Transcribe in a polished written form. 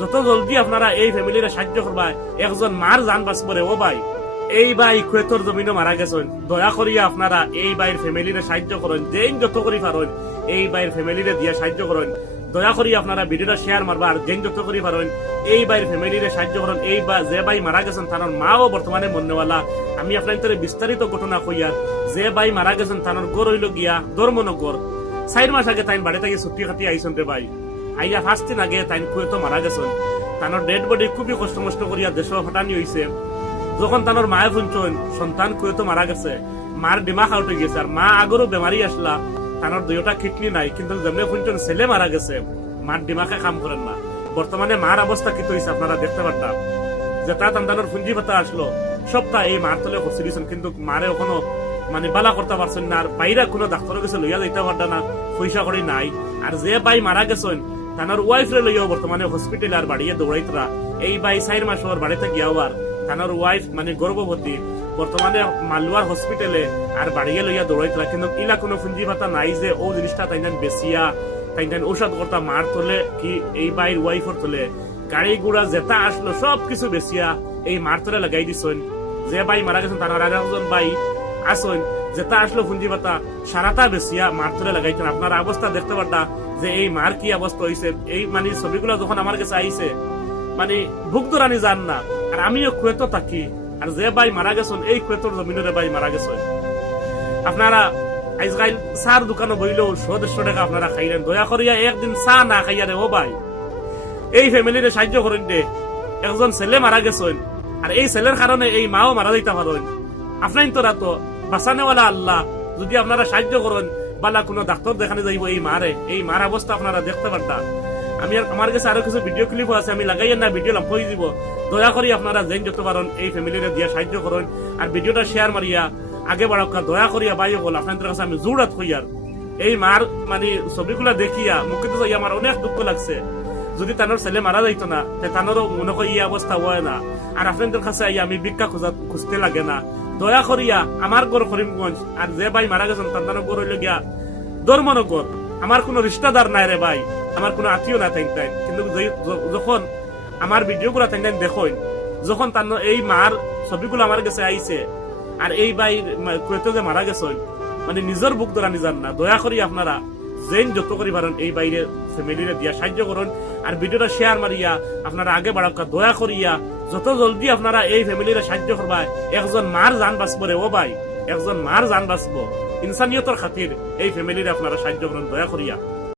যত জলদি আপনারা এই ফ্যামিলিরে সাহায্য করবা একজন মার জান বাঁচব রে ও ভাই। এই ভাই কুয়েতর জমিনও মারা গেছেন, দয়া করিয়া আপনারা এই ভাইয়ের ফ্যামিলিরে সাহায্য করেন, যেই যত করি পারেন এই ভাইয়ের ফ্যামিলিরে দিয়ে সাহায্য করেন। দয়া করি আপনারা ভিডিওটা শেয়ার মারবা আর যেন যত করি পারেন এই ভাইয়ের ফ্যামিলিরে সাহায্য করেন। এই যে ভাই মারা গেছেন তার মাও বর্তমানে মন্যওয়ালা। আমি আপনার বিস্তারিত ঘটনা কইয়ার, যে ভাই মারা গেছেন তার গড় হইল গিয়া ধর্মনগর। 4 মাস আগে তাই বাড়ি থেকে ছুটি খাটি আইসন রে ভাই। আইয়া 5 দিন আগে তাই কুয়েতো মারা গেছেন। তার ডেড বডি খুবই কষ্ট মষ্ট করিয়া দেশ হটানি হয়েছে। যখন তানোর মায়ে শুনছেন সন্তান কুয়েতো মারা গেছে, মার ডিমাগ আউট হয়ে গেছে। আর মা আগরও বেমারি আসলা, তানোর দুইটা কিডনি নাই, কিন্তু যেমনি শুনছেন ছেলে মারা গেছে, মার ডিমাকে কাম করেন না। বর্তমানে মার অবস্থা কি হয়েছে আপনারা দেখতে পারতাম, যে তার সন্তানের পুঞ্জি পাতা আসলো সবটা এই মার তলে খরচি দিয়েছেন, কিন্তু মারে ওখানো বালা করতে পারছেন না। আর বাইরে কোনো ডাক্তারের কাছে লইয়া যাইতে পারত না, পয়সা করি নাই। আর যে ভাই মারা গেছেন তানোর ওয়াইফ রে লইয়াও বর্তমানে হসপিটালে আর বাড়িয়ে দৌড়াইতরা। এই ভাই 4 মাস ওর বাড়িতে গিয়াও আর তানোর ওয়াইফ গর্ভবতী, বর্তমানে মালুয়ার হসপিটালে আর বাড়িয়ে লইয়া দৌড়াইতরা। কিন্তু ইলা কোনো পুঞ্জি পাতা নাই যে ও জিনিসটা তাই বেসিয়া তাই ঔষধ করতা মার তোলে কি এই ভাইয়ের ওয়াইফর তোলে গাড়ি গুড়া যেটা আসলো সবকিছু বেসিয়া এই মার তোলে লাগাই দিছেন। যে ভাই মারা গেছেন তার আর একজন ভাই আসেন, যেটা আসলো পুঞ্জি পাতা সারাটা বেসিয়া মার তোলে লাগাইতেন। আপনার অবস্থা দেখতে পারতা যে এই মার কি অবস্থা হয়েছে। এই ছবিগুলো যখন আমার কাছে আইছে বুক দৌড়ানি যান না। আর আমিও কুয়েতো থাকি, আর যে ভাই মারা গেছেন এই কুয়েতর জমিনের ভাই মারা গেছেন। আপনারা আজকাল চার দোকানে বইলেও 100-150 টাকা আপনারা খাইলেন। দয়া করিয়া একদিন চা না খাইয়া রে ও ভাই এই ফ্যামিলিরে সাহায্য করেন দে। একজন ছেলে মারা গেছেন, আর এই ছেলের কারণে এই মাও মারা যাইতে পারেন। আপনার তোরা তো বাঁচানেওয়ালা আল্লাহ, যদি আপনারা সাহায্য করেন বালা কোনো ডাক্তার দেখানে যাইব এই মার অবস্থা আপনারা দেখতে পারতাম। আমি আমার কাছে আরো কিছু ভিডিও ক্লিপ আছে, আমি লাগাই না ভিডিও লাম্পই দিব। দয়া করি আপনারা যেন যত পারেন এই ফ্যামিলিরে দিয়ে সাহায্য করেন আর ভিডিওটা শেয়ার মারিয়া আগে বাড়াকা। দয়া করিয়া ভাই বল আপনাদের কাছে আমি জোরাত কইয়ার, এই মার ছবিগুলা দেখিয়া মুখে তো আমার অনেক দুঃখ লাগছে। যদি তানোর ছেলে মারা যাইতো না তানোরও মনে করি এই অবস্থা হয় না। আর আপনাদের কাছে আমি ভিক্ষা খুঁজতে লাগে না। দয়া করিয়া আমার গড় করিমগঞ্জ, আর যে ভাই মারা গেছেন তার গড় হইল গিয়া ধর্মনগর। আমার কোনো রিস্তাদার নাই রে ভাই, আমার কোনো আত্মীয় না তাই। কিন্তু যখন আমার ভিডিও গুলা তাই দেখেন, যখন তার এই মার ছবিগুলো আমার কাছে আইছে, আর এই ভাই কুয়েতে যে মারা গেছেন নিজের বুক ধরা নিজান না। দয়া করি আপনারা যেন যত করি পারেন এই বাইরে ফ্যামিলিরে দিয়া সাহায্য করুন আর ভিডিওটা শেয়ার মারিয়া আপনারা আগে বাড়াকা। দয়া করিয়া যত জলদি আপনারা এই ফ্যামিলিরে সাহায্য করবা একজন মার জান বাঁচব রে ও ভাই, একজন মার জান বাঁচব। ইনসানিয়তর খাতির এই ফ্যামিলিরে আপনারা সাহায্য করুন দয়া করিয়া।